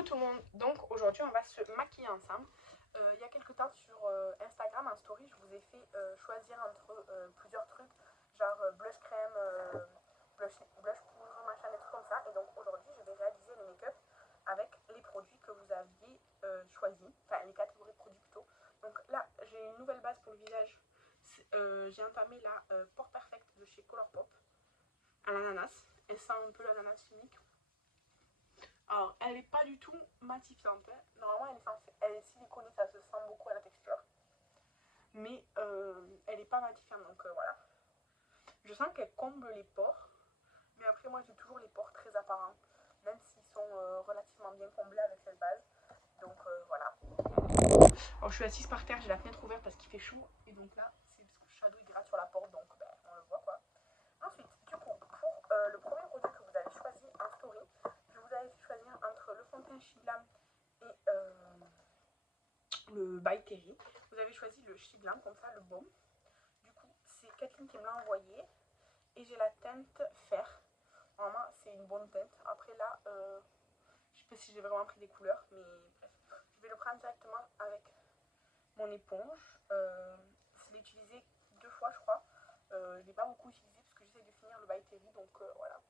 Coucou tout le monde, donc aujourd'hui on va se maquiller ensemble. Il y a quelques temps sur Instagram, en story, je vous ai fait choisir entre plusieurs trucs, genre blush crème, blush poudre, machin, des trucs comme ça. Et donc aujourd'hui je vais réaliser le make-up avec les produits que vous aviez choisis, enfin les catégories de produits plutôt. Donc là j'ai une nouvelle base pour le visage. J'ai entamé la Pore Perfect de chez Colourpop à l'ananas. Elle sent un peu l'ananas chimique. Alors, elle n'est pas du tout matifiante. Hein. Normalement, elle est siliconée, ça se sent beaucoup à la texture. Mais elle n'est pas matifiante, donc voilà. Je sens qu'elle comble les pores. Mais après, moi, j'ai toujours les pores très apparents. Même s'ils sont relativement bien comblés avec cette base. Donc voilà. Alors, je suis assise par terre, j'ai la fenêtre ouverte parce qu'il fait chaud. Et donc là, c'est parce que le shadow il gratte sur la porte, donc ben, on le voit quoi. Ensuite, du coup, pour le premier produit que vous avez choisi en story, je vous avais fait choisir entre le fond de teint Chiblam et le By Terry. Vous avez choisi le Chiblam, comme ça, le baume. Du coup, c'est Kathleen qui me l'a envoyé. Et j'ai la teinte fer. Normalement, c'est une bonne teinte. Après là, je sais pas si j'ai vraiment pris des couleurs, mais bref. Je vais le prendre directement avec mon éponge. Je l'ai utilisé 2 fois, je crois. Je ne l'ai pas beaucoup utilisé parce que j'essaie de finir le By Terry, donc voilà.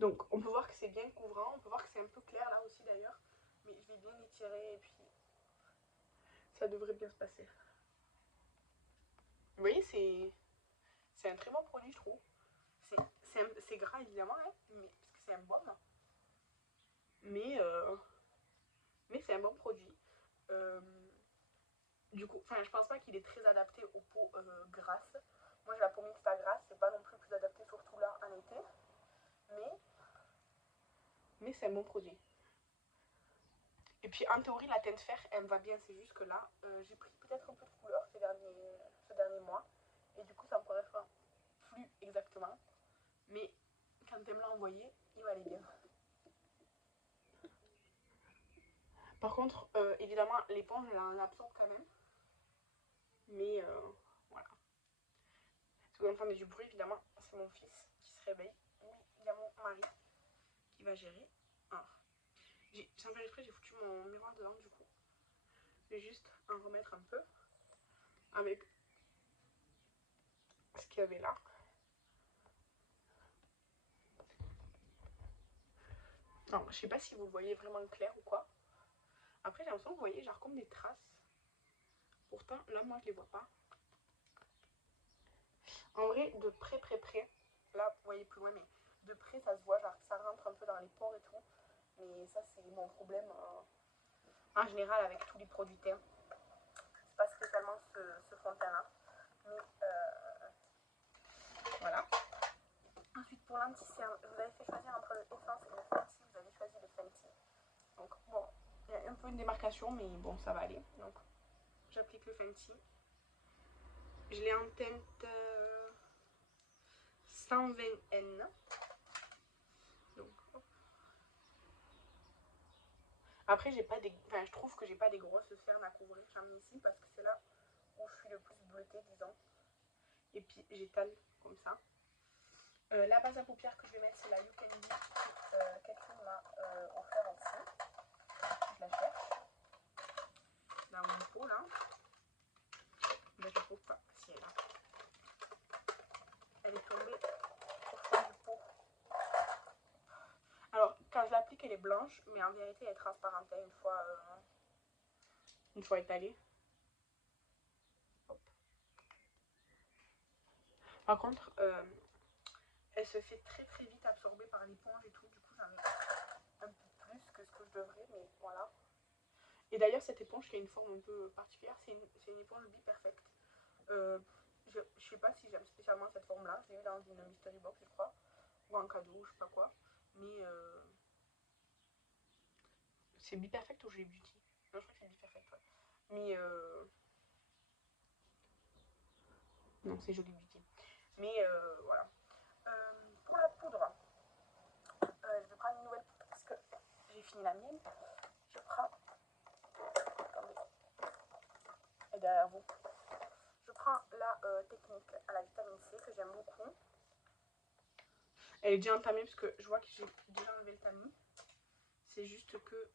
Donc on peut voir que c'est bien couvrant, on peut voir que c'est un peu clair là aussi d'ailleurs, mais je vais bien l'étirer et puis ça devrait bien se passer. Vous voyez, c'est un très bon produit, je trouve. C'est gras évidemment, hein, mais, parce que c'est un baume, mais, mais c'est un bon produit. Du coup, enfin, je pense pas qu'il est très adapté aux peaux grasses. Moi j'ai la peau mixte à grasse, c'est pas non plus adapté, surtout là en été, mais c'est un bon produit. Et puis en théorie, la teinte fer, elle me va bien, c'est juste que là, j'ai pris peut-être un peu de couleur ce dernier mois, et du coup, ça me correspond plus exactement. Mais quand elle me l'a envoyé, il m'allait bien. Par contre, évidemment, l'éponge, elle en absorbe quand même. Mais voilà. Si vous entendez du bruit, évidemment, c'est mon fils qui se réveille. Oui, il y a mon mari qui va gérer. Ah. Sans faire exprès, j'ai foutu mon miroir dedans, du coup. Je vais juste en remettre un peu avec ce qu'il y avait là. Non, je sais pas si vous le voyez vraiment clair ou quoi. Après, j'ai l'impression que vous voyez genre comme des traces. Pourtant, là, moi, je les vois pas. En vrai, de près, là, vous voyez plus loin, mais de près, ça se voit, genre ça rentre un peu dans les pores et tout. Mais ça, c'est mon problème en général avec tous les produits teint. C'est pas spécialement ce fond de teint-là. Mais voilà. Ensuite, pour l'anti-cerne, vous avez fait choisir entre le Essence et le Fenty. Vous avez choisi le Fenty. Donc, bon, il y a un peu une démarcation, mais bon, ça va aller. Donc, j'applique le Fenty. Je l'ai en teinte 120N. Donc, hop. Après, j'ai pas des... enfin, je trouve que j'ai pas des grosses cernes à couvrir. J'en mets ici parce que c'est là où je suis le plus bleutée, disons. Et puis, j'étale comme ça. La base à paupières que je vais mettre, c'est la You Can Be que Catherine m'a offert aussi. Je la cherche dans mon pot là. Mais je trouve pas si elle est là. Elle est tombée au fond du pot. Alors, quand je l'applique, elle est blanche, mais en vérité, elle est transparente une fois étalée. Hop. Par contre, elle se fait très vite absorber par l'éponge et tout. Du coup, j'en mets un peu plus que ce que je devrais, mais voilà. Et d'ailleurs, cette éponge qui a une forme un peu particulière, c'est une éponge Bi-Perfect. Je sais pas si j'aime spécialement cette forme-là. Je l'ai eu dans une mystery box, je crois, ou en cadeau, je sais pas quoi. Mais c'est Bi-Perfect ou Jolie Beauty? Non, je crois que c'est Bi-Perfect, ouais. Mais non, c'est Jolie Beauty. Mais voilà. Pour la poudre, je vais prendre une nouvelle poudre parce que j'ai fini la mienne. Je prends. Attendez. Elle est derrière vous. Je prends la technique à la vitamine C que j'aime beaucoup. Elle est déjà entamée parce que je vois que j'ai déjà enlevé le tamis. c'est juste que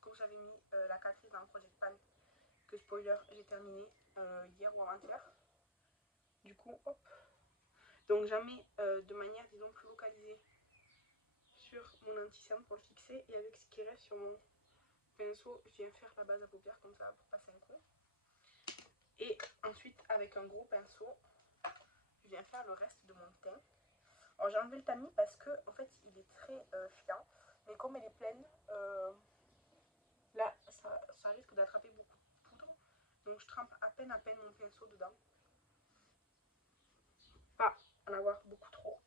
comme j'avais mis la calcrise dans le Project Pan, que spoiler, j'ai terminé hier ou avant-hier. Du coup, hop. Donc j'en mets de manière, disons, plus localisée sur mon anti-cerne pour le fixer. Et avec ce qui reste sur mon pinceau, je viens faire la base à paupières comme ça pour passer un coup. Et ensuite, avec un gros pinceau, je viens faire le reste de mon teint. Alors j'ai enlevé le tamis parce que en fait il est très fiant, mais comme elle est pleine, là ça risque d'attraper beaucoup de poudre. Donc je trempe à peine mon pinceau dedans. Pas en avoir beaucoup trop.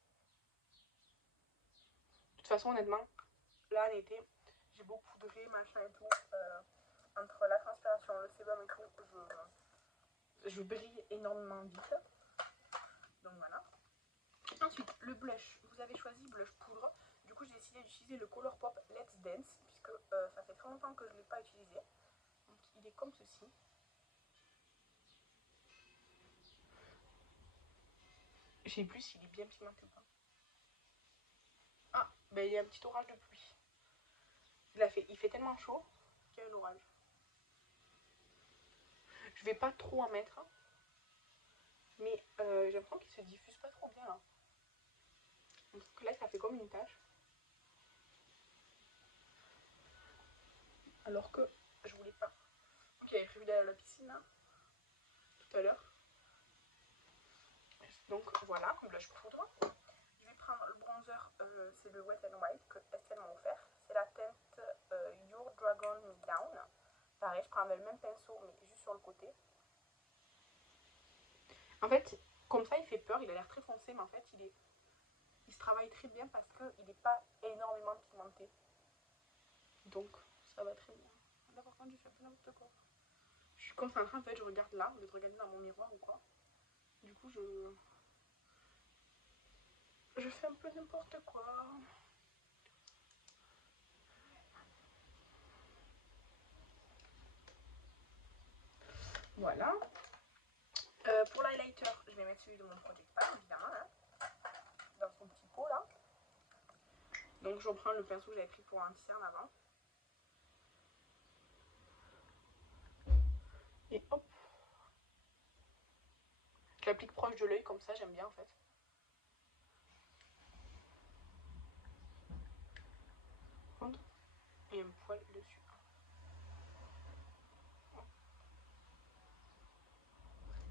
De toute façon honnêtement, là en été, j'ai beau poudrer, machin et tout. Entre la transpiration, le sébum et tout, je brille énormément vite. Donc voilà. Ensuite, le blush. Vous avez choisi blush poudre. Du coup, j'ai décidé d'utiliser le Colourpop Let's Dance, puisque ça fait très longtemps que je ne l'ai pas utilisé. Donc, il est comme ceci. Je sais plus s'il est bien pigmenté ou pas. Ah, ben il y a un petit orage de pluie. Il fait tellement chaud qu'il y a un orage. Je vais pas trop en mettre, mais j'ai l'impression qu'il se diffuse pas trop bien là. Donc là, ça fait comme une tache. Alors que je voulais pas. Donc, j'avais prévu d'aller à la piscine là, tout à l'heure. Donc voilà, blush poudre. Je vais prendre le bronzer, c'est le Wet n Wild que Estelle m'a offert. C'est la teinte Your Dragon Me Down. Pareil, je prends avec le même pinceau, mais juste sur le côté. En fait, comme ça, il fait peur, il a l'air très foncé, mais en fait, il se travaille très bien parce qu'il n'est pas énormément pigmenté. Donc, ça va très bien. Là, par contre, j'ai fait un peu n'importe quoi. Je suis concentrée, en fait, je regarde là, au lieu de regarder dans mon miroir ou quoi. Du coup, je fais un peu n'importe quoi. Voilà. Pour l'highlighter, je vais mettre celui de mon Project Pan, évidemment, hein, dans son petit pot là. Donc, je reprends le pinceau que j'avais pris pour anti-cerne avant. Et hop. Je l'applique proche de l'œil, comme ça, j'aime bien en fait. Et un poil dessus.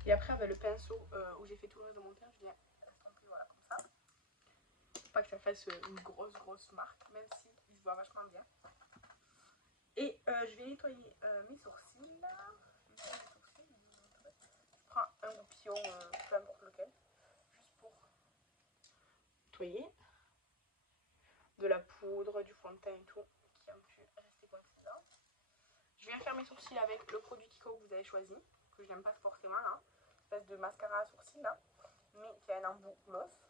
Et après, avec le pinceau où j'ai fait tout le reste de mon teint, je viens estomper, voilà, comme ça. Pour pas que ça fasse une grosse marque, même si il se voit vachement bien. Et je vais nettoyer mes sourcils. Je prends un goupillon, peu importe lequel, juste pour nettoyer. De la poudre, du fond de teint et tout, qui a pu rester coincé là. Je viens faire mes sourcils avec le produit Kiko que vous avez choisi, que je n'aime pas forcément là. Espèce de mascara à sourcils là, mais qui a un embout gloss.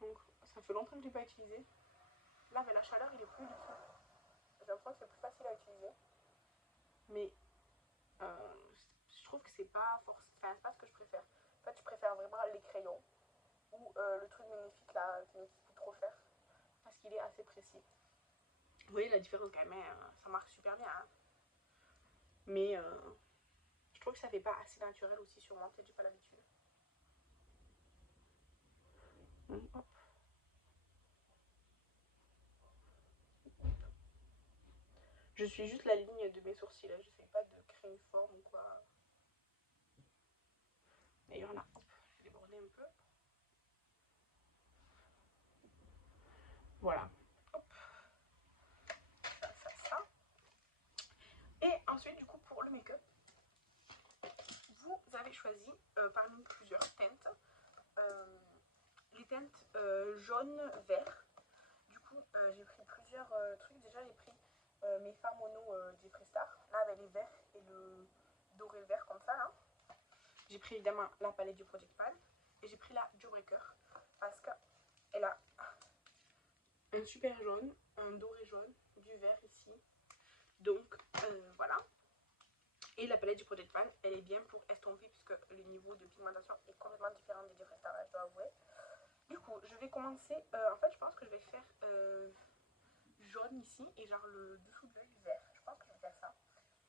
Donc ça fait longtemps que je ne l'ai pas utilisé. Là avec la chaleur il est plus liquide. J'ai l'impression que c'est plus facile à utiliser. Mais je trouve que c'est pas forcément. Enfin, c'est pas ce que je préfère. En fait je préfère vraiment les crayons. Ou le truc magnifique là qui me coûte trop cher. Parce qu'il est assez précis. Vous voyez la différence quand même, ça marche super bien. Hein. Mais je trouve que ça fait pas assez naturel aussi sur moi, peut-être j'ai pas l'habitude. Hop. Je suis juste la ligne de mes sourcils, là. J'essaie pas de créer une forme ou quoi. D'ailleurs là, hop, je vais déborder un peu. Voilà. Hop. Ça. Et ensuite, du coup, pour le make-up, vous avez choisi parmi plusieurs teintes. Les teintes jaune, vert. Du coup, j'ai pris plusieurs trucs. Déjà, j'ai pris mes fards mono Jeffree Star. Là, avec les verts et le doré vert comme ça, là. J'ai pris évidemment la palette du Project Pan. Et j'ai pris la Jawbreaker. Parce qu'elle a un super jaune, un doré jaune, du vert ici. Donc, voilà. Et la palette du Project Pan, elle est bien pour estomper puisque le niveau de pigmentation est complètement différent des Jeffree Star, je dois avouer. Du coup, je vais commencer. En fait, je pense que je vais faire jaune jaune ici et genre le dessous de l'œil vert. Je pense que je vais faire ça.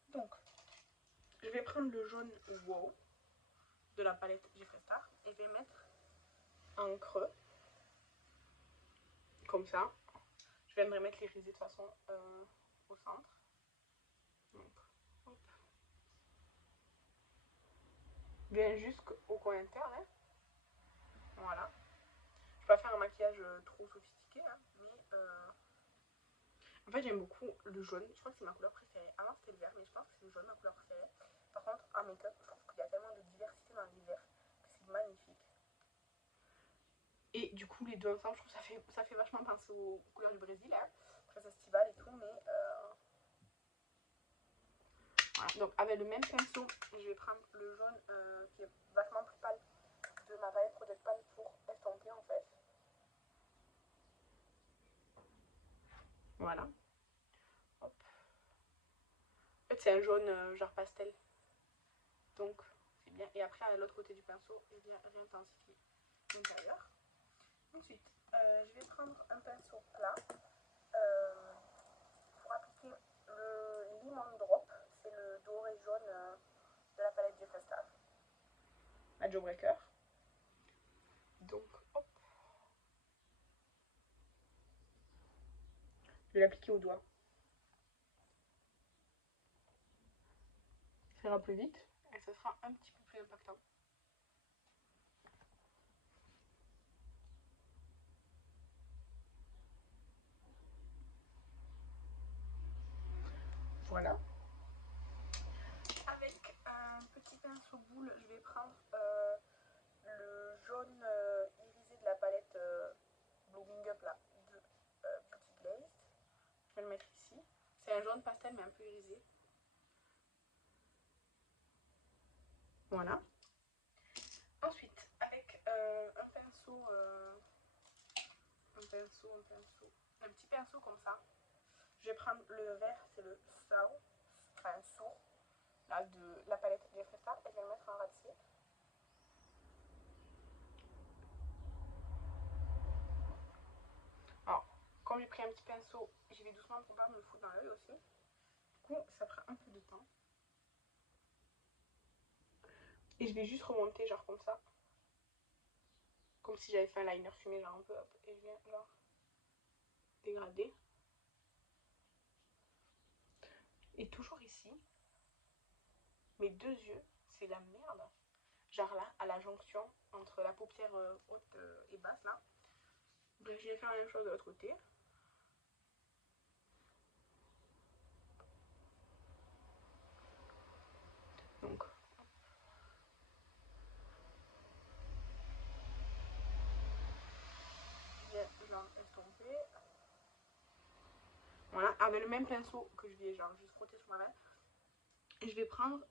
Donc, je vais prendre le jaune Wow de la palette Jeffree Star et je vais mettre en creux, comme ça. Je viendrai mettre les risées de toute façon au centre. Donc, hop. Je viens jusqu'au coin interne. Hein. Voilà. Je vais pas faire un maquillage trop sophistiqué, hein, mais en fait j'aime beaucoup le jaune. Je crois que c'est ma couleur préférée. Avant c'était le vert, mais je pense que c'est le jaune ma couleur préférée. Par contre, en make-up, je trouve qu'il y a tellement de diversité dans les verts que c'est magnifique. Et du coup, les deux ensemble, je trouve que ça fait vachement penser aux couleurs du Brésil, hein, très estival et tout, mais voilà. Donc avec le même pinceau, je vais prendre le jaune qui est vachement plus pâle de ma palette Project Pan pour estomper en fait. Voilà. Hop. En fait, c'est un jaune genre pastel. Donc, c'est bien. Et après, à l'autre côté du pinceau, je viens réintensifier l'intérieur. Ensuite, je vais prendre un pinceau plat pour appliquer le Lemon Drop. C'est le doré jaune de la palette Jeffree Star. La Jawbreaker. Donc, hop. Je vais l'appliquer au doigt. Ça ira plus vite et ça sera un petit peu plus impactant. Voilà. Avec un petit pinceau boule, je vais prendre le jaune irisé de la palette Blooming Up là, de Beauty Glazed. Je vais le mettre ici. C'est un jaune pastel mais un peu irisé. Voilà. Ensuite, avec un petit pinceau comme ça, je vais prendre le vert, c'est le Sour, enfin sourd, là, de la palette Jeffree Star, et je vais le mettre en radier. Alors, comme j'ai pris un petit pinceau, j'y vais doucement pour pas me le foutre dans l'œil aussi. Du coup, ça prend un peu de temps. Et je vais juste remonter genre comme ça. Comme si j'avais fait un liner fumé, genre un peu, hop, et je viens genre dégrader. Et toujours ici, mes deux yeux, c'est la merde. Genre là, à la jonction entre la paupière haute et basse là. Bref, je vais faire la même chose de l'autre côté. Donc, je viens genre estomper. Voilà, avec le même pinceau que je vais genre juste frotter sur ma main. Et je vais prendre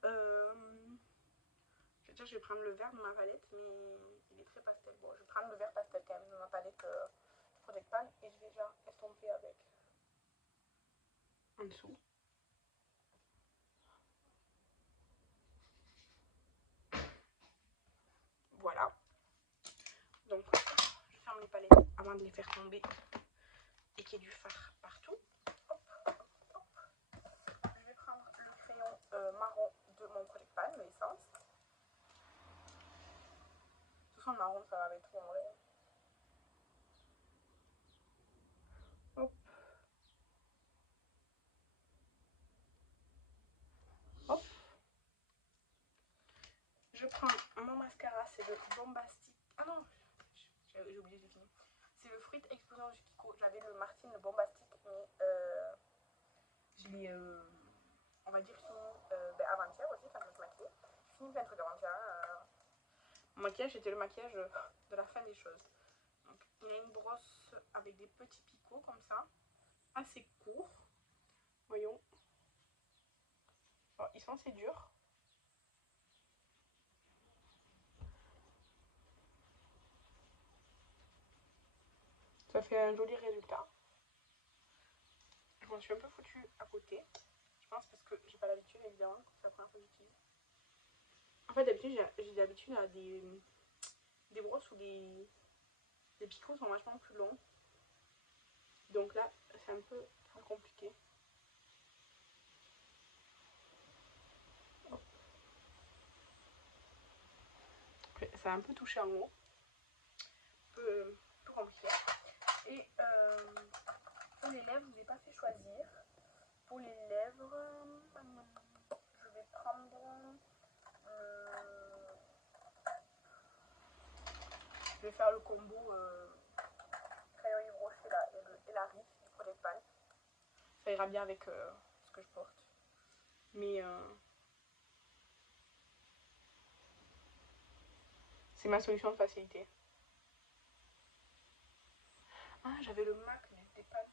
je vais prendre le vert de ma palette, mais il est très pastel. Bon, je vais prendre le vert pastel quand même de ma palette Project Pan et je vais genre estomper avec en dessous. Voilà. Donc, je ferme les palettes avant de les faire tomber et qu'il y ait du fard partout. Hop, hop, hop. Je vais prendre le crayon marron de mon Project Pan, le Essence. De toute façon, le marron, ça va avec tout en vrai. Hop. Hop. Je prends mon mascara, c'est le Bombastic. Ah non, j'ai oublié, j'ai fini. C'est le Fruit Explosion du Kiko. J'avais le Martine, le Bombastic, mais je l'ai, on va dire, fini avant-hier aussi, quand je me suis maquillée. J'ai fini plein de trucs avant-hier. Mon maquillage, c'était le maquillage de la fin des choses. Donc, il y a une brosse avec des petits picots comme ça, assez courts. Voyons. Alors, ils sont assez durs. Ça fait un joli résultat. Je m'en suis un peu foutue à côté. Je pense parce que j'ai pas l'habitude, évidemment, c'est la première fois que j'utilise. En fait, d'habitude, j'ai l'habitude à des brosses où les picots sont vachement plus longs. Donc là, c'est un peu plus compliqué. Ça a un peu touché en haut. Un peu compliqué. Et pour les lèvres, je ne vous ai pas fait choisir. Pour les lèvres, je vais prendre je vais faire le combo crayon Yves Rocher là, et la riche du Project Pan. Ça ira bien avec ce que je porte. Mais c'est ma solution de facilité. Ah, j'avais le MAC des pâtes.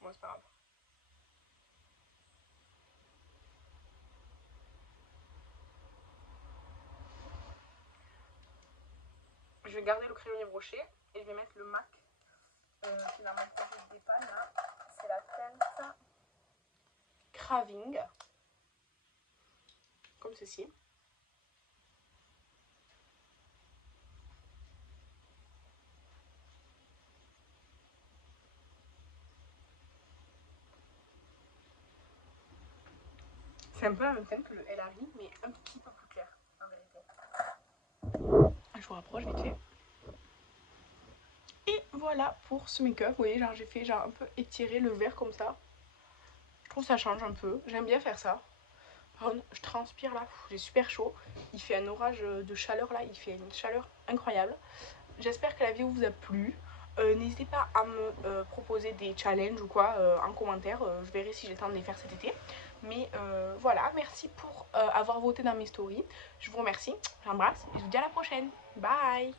Bon, c'est pas grave. Je vais garder le crayon Yves Rocher et je vais mettre le MAC qui est dans mon projet des pannes là. C'est la teinte Craving. Comme ceci. C'est un peu la même teinte que le LRI, mais un petit peu plus clair, en vérité. Je vous rapproche vite fait. Et voilà pour ce make-up. Vous voyez, genre j'ai fait genre un peu étirer le verre comme ça. Je trouve que ça change un peu. J'aime bien faire ça. Par contre, je transpire là, j'ai super chaud. Il fait un orage de chaleur là, il fait une chaleur incroyable. J'espère que la vidéo vous a plu. N'hésitez pas à me proposer des challenges ou quoi en commentaire. Je verrai si j'ai le temps de les faire cet été. Mais voilà, merci pour avoir voté dans mes stories. Je vous remercie, j'embrasse et je vous dis à la prochaine. Bye!